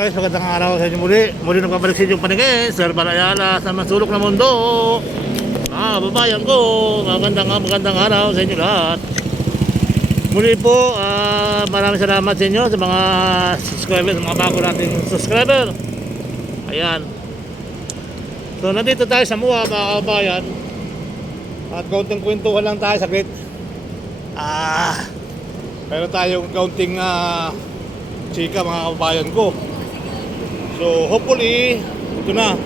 guys, magandang araw sa inyo muli. Muli nagpapalik sa inyong paningin, Sir Balayala sa masulok na mundo. Babayan ko, magandang araw sa inyo lahat. Muli po, maraming salamat sa inyo sa mga subscriber, sa mga bago nating subscriber. Ayan. So nandito tayo sa MUA mga kabayan. At kaunting kwentuhan lang tayo saglit. Meron tayong kaunting chika mga kabayan ko. So hopefully ito na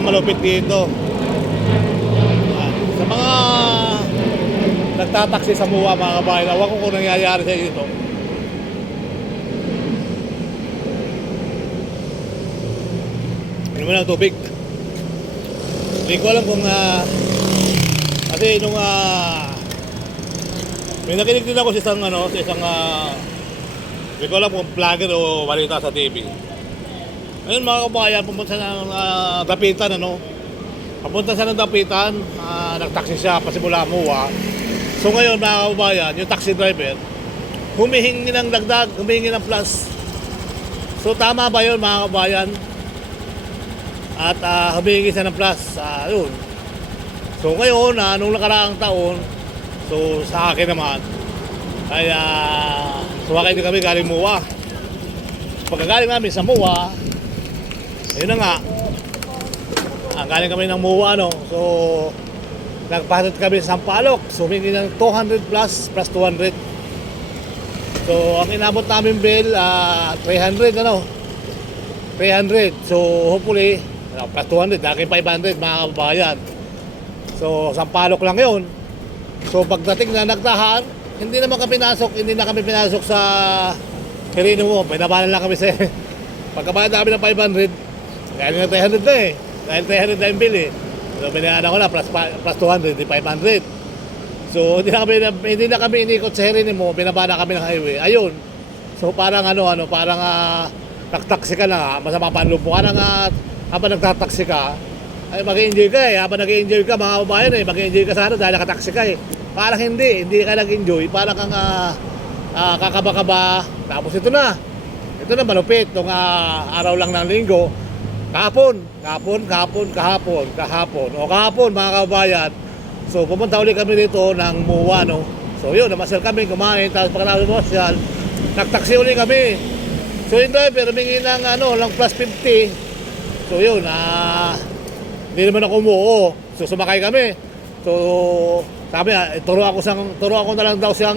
malupit dito. Sa mga nagtataksi sa MUA mga kabayan, awan ko kung nangyayari sa dito. Hindi mo lang tubig. Hindi ko alam kung kasi nung may nakinig din ako sa isang hindi ko alam kung vlogger o balita sa TV. Ngayon mga kabayan, pumunta sa dapitan papunta sa dapitan, nagtaksi siya pasimula MUA. So ngayon mga kabayan, yung taxi driver humihingi ng dagdag, humihingi ng plus. So tama ba yun mga kabayan? At humihingi siya ng plus, yun. So ngayon, nung nakaraang taon, so sa akin naman ay sumakay din kami galing MUA. Pagkagaling namin sa MUA, ayun na nga, galing kami ng MUA so nagpahatid kami sa Sampaloc. So humingi ng 200 plus 200. So ang inabot namin bill 300 300. So hopefully plus 200, dahil 500 mga kabayan. So Sampaloc lang yun. So pagdating na nagtahan, hindi na kami pinasok sa Quirino mo. Pinabalan lang kami sa pagkabayad namin ng 500, kaya nga 300 na dahil 300 na yung bill So binayaan ko na plus 200, di 500. So hindi na kami inikot sa Quirino mo, binaba na kami ng highway. Ayun. So parang parang nagtaksi ka na, masama pa ang loob mo. Parang habang nagtataksi ka, ay mag-enjoy ka habang nag-enjoy ka mga kabayan mag-enjoy ka sana dahil nakataksi ka Parang hindi ka nag-enjoy, parang kang kakaba-kaba. Tapos ito na malupit itong araw lang ng linggo. Kahapon mga kabayan. So pumunta ulit kami dito ng MUA So yun, namasyal kami, kumain. Tapos pagkatapos namasyal, nagtaksi ulit kami. So yung driver humingi ng lang plus 50. So yun, hindi naman ako umuo. So sumakay kami. So sabi turo ako na lang daw siyang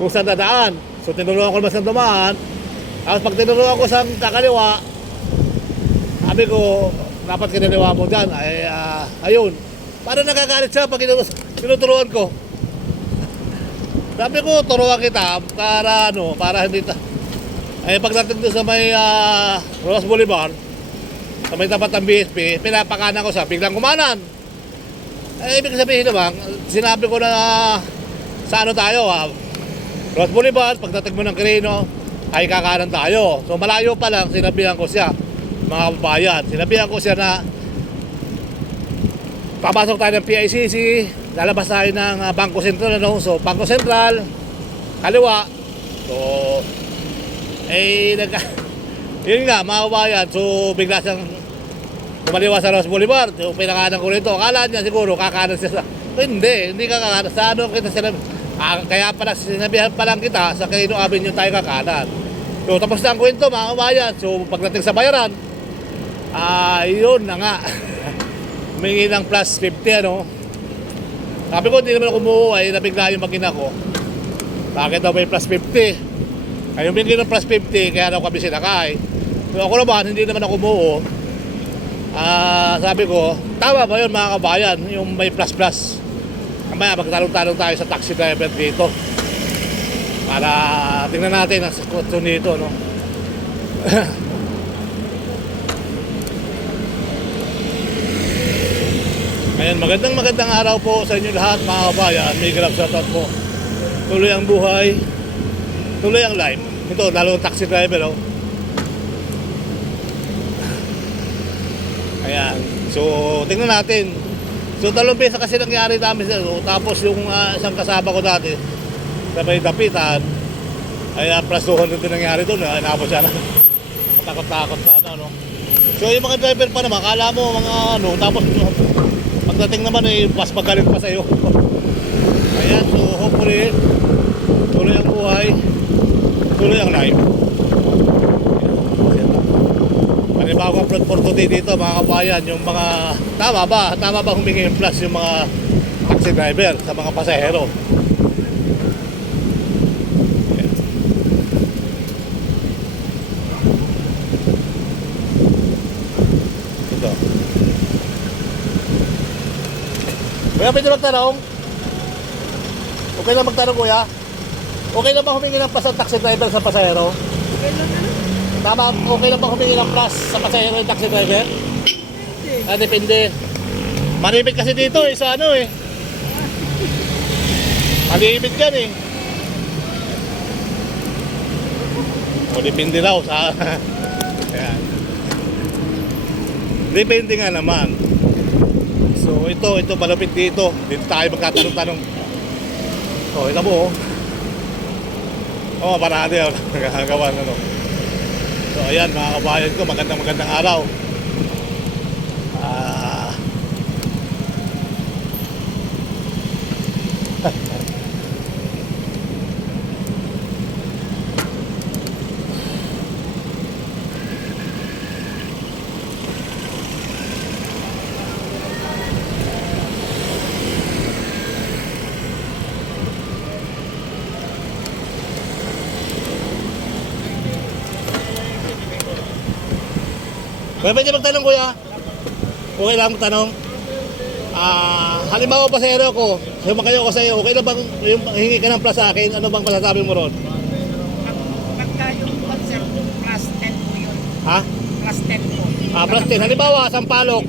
kung saan dadaan. So tinuruan ko naman siyang dumaan. Tapos pag tinuruan ko siyang kakaliwa, sabi ko, dapat kinaliwa mo dyan. Ayun. Parang nakagalit siya pag tinuturuan ko. Sabi ko, turuan kita para hindi pagdating doon sa may Rojas Boulevard, sa may tapat ng BSP, pinapakanan ko siya, biglang kumanan. Ibig sabihin naman, sinabi ko na sa tayo Rojas Boulevard, pagdating mo ng Quirino, ay kakanan tayo. So malayo pa lang, sinabihan ko siya, mga kababayan. Sinabihan ko siya na papasok tayo ng PICC, lalabas tayo ng Bangko Sentral. So Bangko Sentral, kaliwa. So yun nga mga kababayan. So bigla siyang kumaliwa sa Rojas Boulevard. So pinakanan ko rito, akala niya siguro kakanan siya hindi kakanan sa kita sinabi. Kaya pala sinabihan pa lang kita sa Quirino Avenue tayo kakanan. So tapos na ang kwento mga kabayan. So pagdating sa bayaran, yun na nga. Humingi ng plus 50 Sabi ko hindi naman ako umuwi, nabigla yung makina ko. Bakit daw may plus 50? Ay humingi ng plus 50, kaya daw kami sinakay. So ako naman, hindi naman ako umuwi. Sabi ko, tama ba yun mga kabayan, yung may plus. Kamaya magtalong-talong tayo sa taxi driver dito para tingnan natin ang sitwasyon nito Ayan, magandang araw po sa inyo lahat mga kabayan. May grab shoutout po. Tuloy ang buhay, tuloy ang life. Ito, lalo taxi driver Ayan. So, tingnan natin. So, 2 beses kasi nangyari namin. Tapos yung isang kasama ko dati sa may dapitan, ay plus 200 din nangyari doon. Inabot siya na takot-takot sa ano, no? So yung mga driver pa naman, akala mo mga ano, tapos pagdating naman eh, mas magaling pa sa'yo. Ayan, so hopefully, tuloy ang buhay, tuloy ang life. Panibagong upload for today dito mga kabayan, yung mga, tama ba humingi yung plus yung mga taxi driver sa mga pasahero. Ito. Kuya, pwede magtanong? Okay lang magtanong, kuya? Okay lang ba humingi ng plus ang taxi driver sa pasahero? Tama, okay lang ba humingi ng plus sa pasahero yung taxi driver? Depende. Malimit kasi dito eh, sa ano eh. Malimit yan eh. O depende raw sa... Ayan. Depende nga naman. So ito malapit dito. Dito tayo magkatanong-tanong. O, ito mo oh. Parado yun. Nagkakagawa ano. So ayan mga kabayan ko, magandang araw. Pwede magtanong, kuya? Okay lang magtanong? Halimbawa pasahero ko, sumakay ako sa'yo, okay na bang yung hingi ka ng plus sa akin? Ano bang masasabi mo ron? Pagka yung sir, plus 10 po yun. Ha? Plus 10 po. Plus 10. Halimbawa, Sampaloc.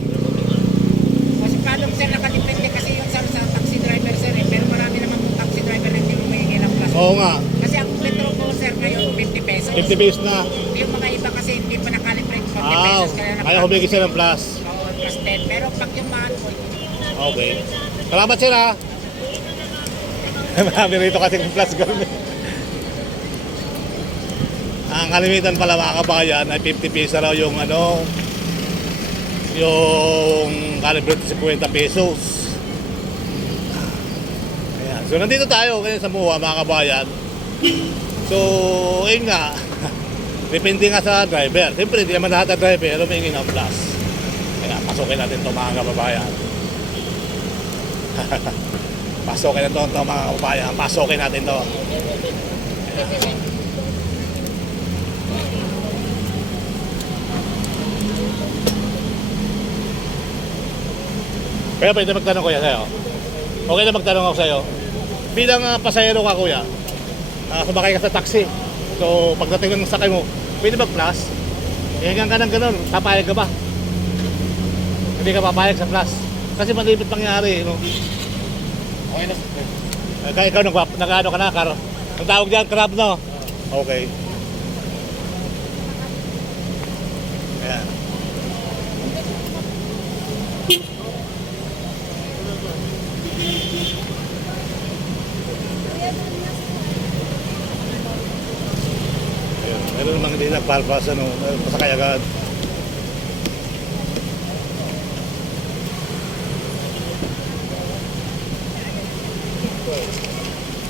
Kasi palong sir, nakadepende kasi yun sa taxi driver sir eh. Pero marami naman po taxi driver rin yung humingi ng plus. Oo nga. Kasi ang metro po sir ngayon, 50 pesos. 50 pesos na. Yung mga iba kasi hindi pa nakalibrate 40 pesos. Kaya humingi siya ng plus. Oo, plus 10. Pero pag yung mahal po, Okay. Salamat sir ha. Marami rito kasi yung plus girl. Ang kalimitan pala mga kabayan ay 50 pesos raw yung ano, yung calibrate 50 pesos. Ayan. So nandito tayo ngayon sa MUA mga kabayan. So ayun nga. Depende nga sa driver. Siyempre hindi naman lahat ng driver humingi ng plus. Kaya pasukin natin ito mga kababayan. Pasokin na ito mga kababayan. Pasokin natin ito. Kaya pwede magtanong kuya sa'yo. Okay na magtanong ako sa'yo. Bilang pasahero ka kuya, sumakay ka sa taxi. So pagdating ng sakay mo, pwede mag-plus? Hingan ka ng ganun, papayag ka ba? Hindi ka papayag sa plus. Kasi malibit pangyari, no? Okay na. Kaya ikaw nag-ano ka na, Karo? Ang tawag dyan, crab, no? Okay. Ayan. Ayan. Meron namang hindi nagpalpas, ano? Pasakay agad.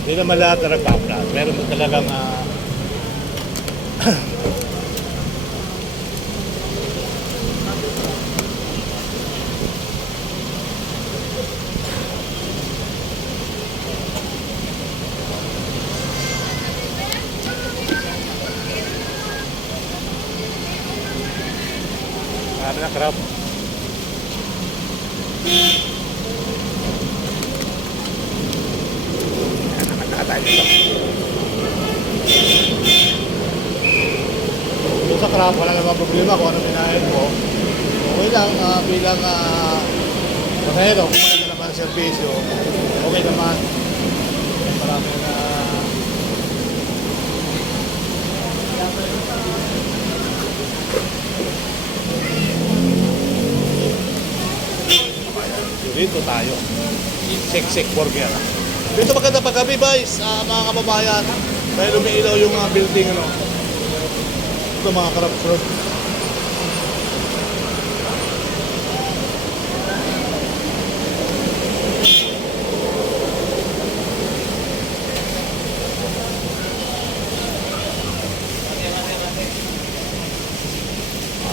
Hindi naman lahat na nagpa-plus. Meron talagang marami na crab. Tayo dito sa crab, wala namang problema kung ano pinahin mo. Okay lang, bilang pasahero, kung maganda naman ang servisyo, okay naman. Marami na dito tayo. Sek-sek burger. Dito maganda paggabi guys, mga kababayan. Dahil umiilaw yung building, ano. Ito mga karapsod.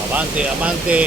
Amante, amante.